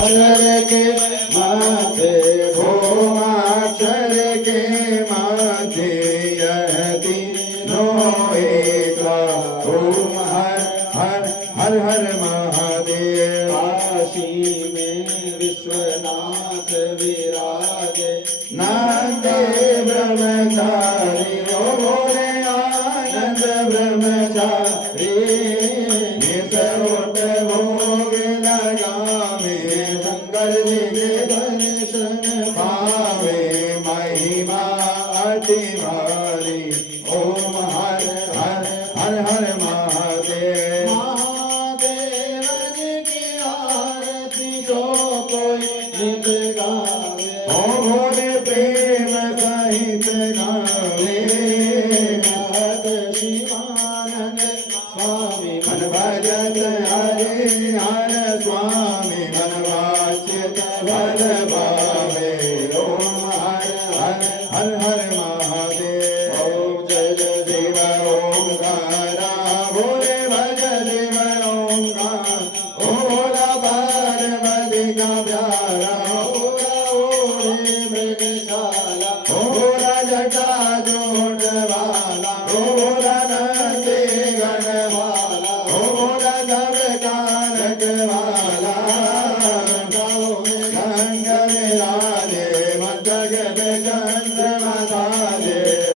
भूमाक्षर के माथे भूमाक्षर के माथे यह तीनों एका ओम हर हर हर हर महादेव। काशी में विश्वनाथ विराजे नाते ब्रह्मचारी ओ बोले आनंद ब्रह्मचारी निसरोट भोग लगावे शंकर जी के दर्शन पावे महिमा अति भारी ओम हर हर हर हर महादेव। महादेव जी की आरती जो कोई नित गावे ओ भोले प्रेम सहित गावे महत शिवानंद स्वामी मन भजत हरे हर स्वामी मन वाच्यत भज